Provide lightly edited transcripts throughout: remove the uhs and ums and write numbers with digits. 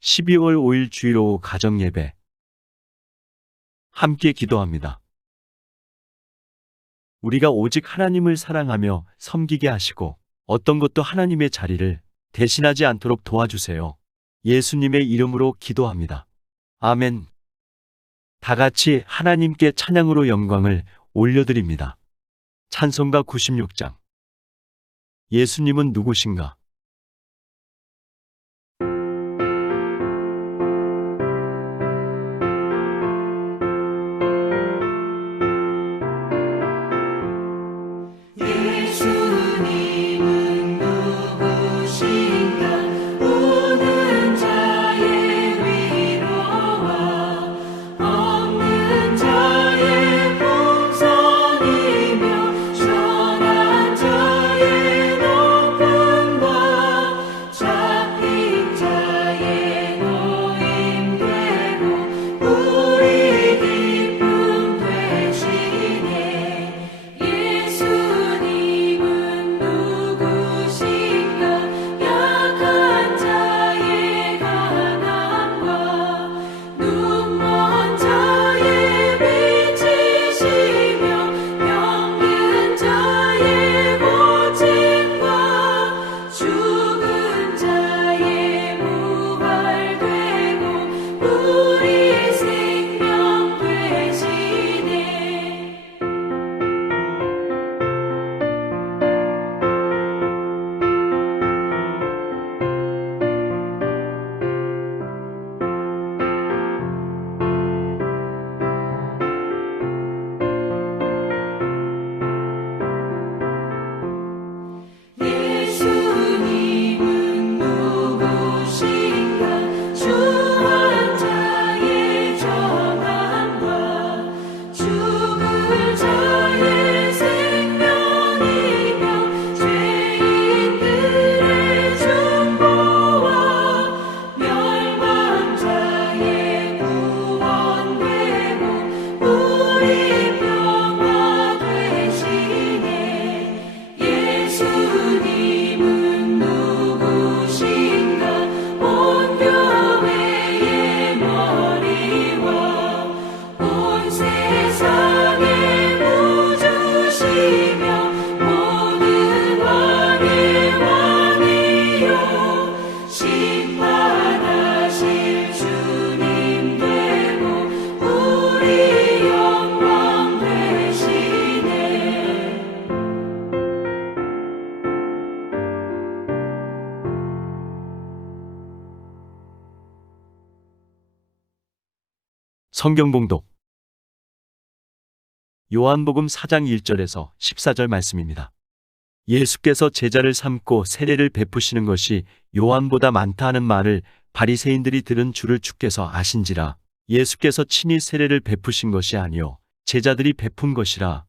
12월 5일 주일 오후 가정예배 함께 기도합니다. 우리가 오직 하나님을 사랑하며 섬기게 하시고 어떤 것도 하나님의 자리를 대신하지 않도록 도와주세요. 예수님의 이름으로 기도합니다. 아멘. 다 같이 하나님께 찬양으로 영광을 올려드립니다. 찬송가 96장. 예수님은 누구신가? 예수님은 누구신가? 우는 자의 위로와 없는 자의 풍성이며 선한 자의 높음과 잡힌 자의 노임 되고 우리 기쁨 되시네. 예수님은 누구신가? 약한 자의 가난과 눈먼 자의 빛이시며 병든 자의 고침과 죽은 자의 부활되고 우리 생명 되시네. 예수님은 누구신가? 주한 자의 전함과 죽을 자의 생명이며 죄인들의 중보와 멸망 자의 구원되고 우리 평화 되시네. 예수님은 누구신가? 온 교회의 머리와 온 세상의 구주시며 모든 왕의 왕이요 심판하실 주님 되고 우리 영광 되시네. 성경 봉독. 요한복음 4장 1절에서 14절 말씀입니다. 예수께서 제자를 삼고 세례를 베푸시는 것이 요한보다 많다 하는 말을 바리새인들이 들은 줄을 주께서 아신지라. 예수께서 친히 세례를 베푸신 것이 아니요 제자들이 베푼 것이라.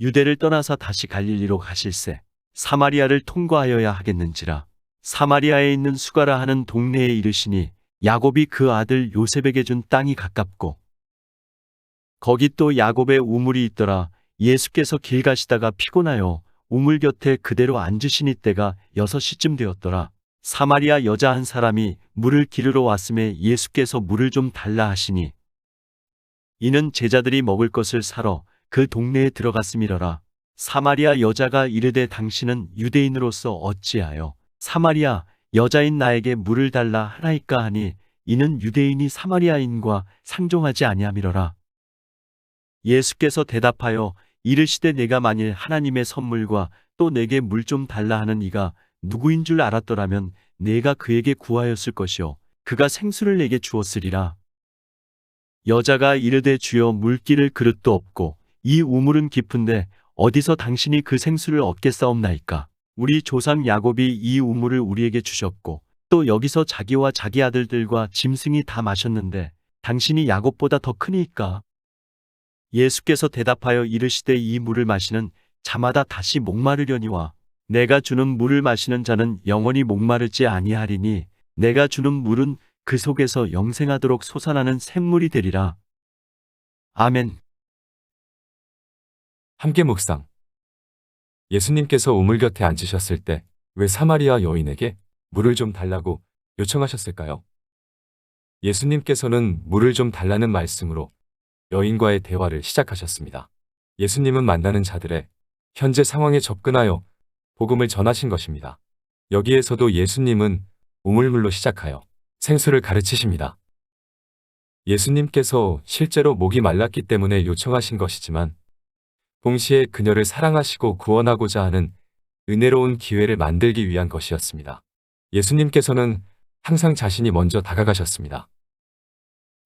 유대를 떠나서 다시 갈릴리로 가실새 사마리아를 통과하여야 하겠는지라. 사마리아에 있는 수가라 하는 동네에 이르시니 야곱이 그 아들 요셉에게 준 땅이 가깝고 거기 또 야곱의 우물이 있더라. 예수께서 길 가시다가 피곤하여 우물 곁에 그대로 앉으시니 때가 6시쯤 되었더라. 사마리아 여자 한 사람이 물을 기르러 왔음에 예수께서 물을 좀 달라 하시니 이는 제자들이 먹을 것을 사러 그 동네에 들어갔음이러라. 사마리아 여자가 이르되 당신은 유대인으로서 어찌하여 사마리아 여자인 나에게 물을 달라 하나이까 하니 이는 유대인이 사마리아인과 상종하지 아니함이러라. 예수께서 대답하여 이르시되 내가 만일 하나님의 선물과 또 내게 물 좀 달라 하는 이가 누구인 줄 알았더라면 내가 그에게 구하였을 것이요 그가 생수를 내게 주었으리라. 여자가 이르되 주여 물기를 그릇도 없고 이 우물은 깊은데 어디서 당신이 그 생수를 얻겠사옵나이까? 우리 조상 야곱이 이 우물을 우리에게 주셨고 또 여기서 자기와 자기 아들들과 짐승이 다 마셨는데 당신이 야곱보다 더 크니까? 예수께서 대답하여 이르시되 이 물을 마시는 자마다 다시 목마르려니와 내가 주는 물을 마시는 자는 영원히 목마르지 아니하리니 내가 주는 물은 그 속에서 영생하도록 솟아나는 샘물이 되리라. 아멘. 함께 묵상. 예수님께서 우물 곁에 앉으셨을 때 왜 사마리아 여인에게 물을 좀 달라고 요청하셨을까요? 예수님께서는 물을 좀 달라는 말씀으로 여인과의 대화를 시작하셨습니다. 예수님은 만나는 자들의 현재 상황에 접근하여 복음을 전하신 것입니다. 여기에서도 예수님은 우물물로 시작하여 생수를 가르치십니다. 예수님께서 실제로 목이 말랐기 때문에 요청하신 것이지만 동시에 그녀를 사랑하시고 구원하고자 하는 은혜로운 기회를 만들기 위한 것이었습니다. 예수님께서는 항상 자신이 먼저 다가가셨습니다.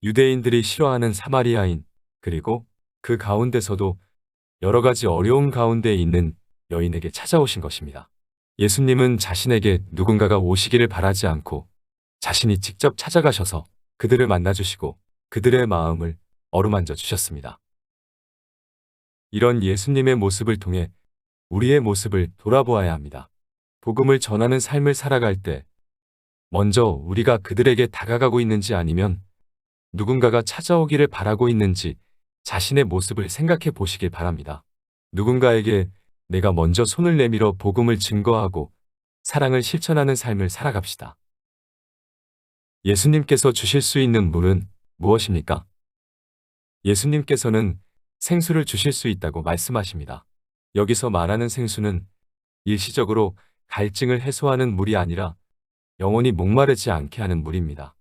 유대인들이 싫어하는 사마리아인, 그리고 그 가운데서도 여러 가지 어려운 가운데 있는 여인에게 찾아오신 것입니다. 예수님은 자신에게 누군가가 오시기를 바라지 않고 자신이 직접 찾아가셔서 그들을 만나주시고 그들의 마음을 어루만져 주셨습니다. 이런 예수님의 모습을 통해 우리의 모습을 돌아보아야 합니다. 복음을 전하는 삶을 살아갈 때 먼저 우리가 그들에게 다가가고 있는지 아니면 누군가가 찾아오기를 바라고 있는지 자신의 모습을 생각해 보시길 바랍니다. 누군가에게 내가 먼저 손을 내밀어 복음을 증거하고 사랑을 실천하는 삶을 살아갑시다. 예수님께서 주실 수 있는 물은 무엇입니까? 예수님께서는 생수를 주실 수 있다고 말씀하십니다. 여기서 말하는 생수는 일시적으로 갈증을 해소하는 물이 아니라 영원히 목마르지 않게 하는 물입니다.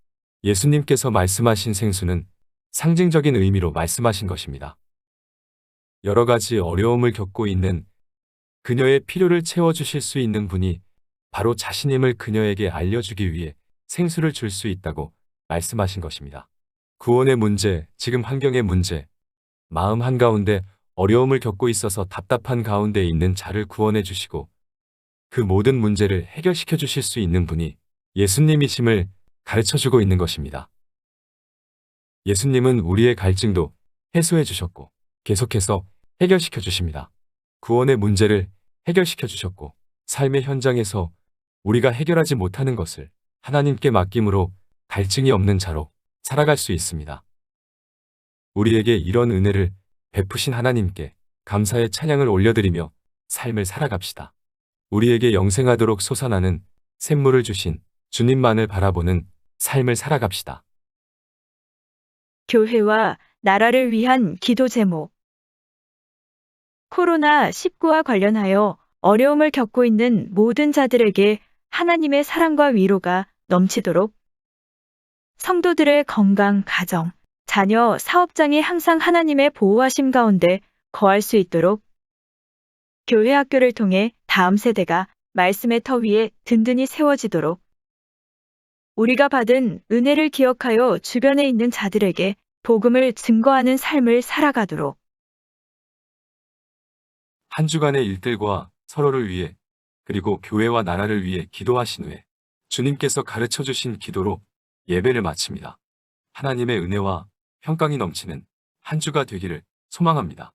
예수님께서 말씀하신 생수는 상징적인 의미로 말씀하신 것입니다. 여러 가지 어려움을 겪고 있는 그녀의 필요를 채워주실 수 있는 분이 바로 자신임을 그녀에게 알려주기 위해 생수를 줄 수 있다고 말씀하신 것입니다. 구원의 문제, 지금 환경의 문제, 마음 한가운데 어려움을 겪고 있어서 답답한 가운데 있는 자를 구원해 주시고 그 모든 문제를 해결시켜 주실 수 있는 분이 예수님이심을 가르쳐주고 있는 것입니다. 예수님은 우리의 갈증도 해소해 주셨고 계속해서 해결시켜 주십니다. 구원의 문제를 해결시켜 주셨고 삶의 현장에서 우리가 해결하지 못하는 것을 하나님께 맡김으로 갈증이 없는 자로 살아갈 수 있습니다. 우리에게 이런 은혜를 베푸신 하나님께 감사의 찬양을 올려드리며 삶을 살아갑시다. 우리에게 영생하도록 솟아나는 샘물을 주신 주님만을 바라보는 삶을 살아갑시다. 교회와 나라를 위한 기도 제목. 코로나19와 관련하여 어려움을 겪고 있는 모든 자들에게 하나님의 사랑과 위로가 넘치도록 성도들의 건강, 가정, 자녀, 사업장이 항상 하나님의 보호하심 가운데 거할 수 있도록 교회 학교를 통해 다음 세대가 말씀의 터 위에 든든히 세워지도록 우리가 받은 은혜를 기억하여 주변에 있는 자들에게 복음을 증거하는 삶을 살아가도록 한 주간의 일들과 서로를 위해 그리고 교회와 나라를 위해 기도하신 후에 주님께서 가르쳐 주신 기도로 예배를 마칩니다. 하나님의 은혜와 평강이 넘치는 한 주가 되기를 소망합니다.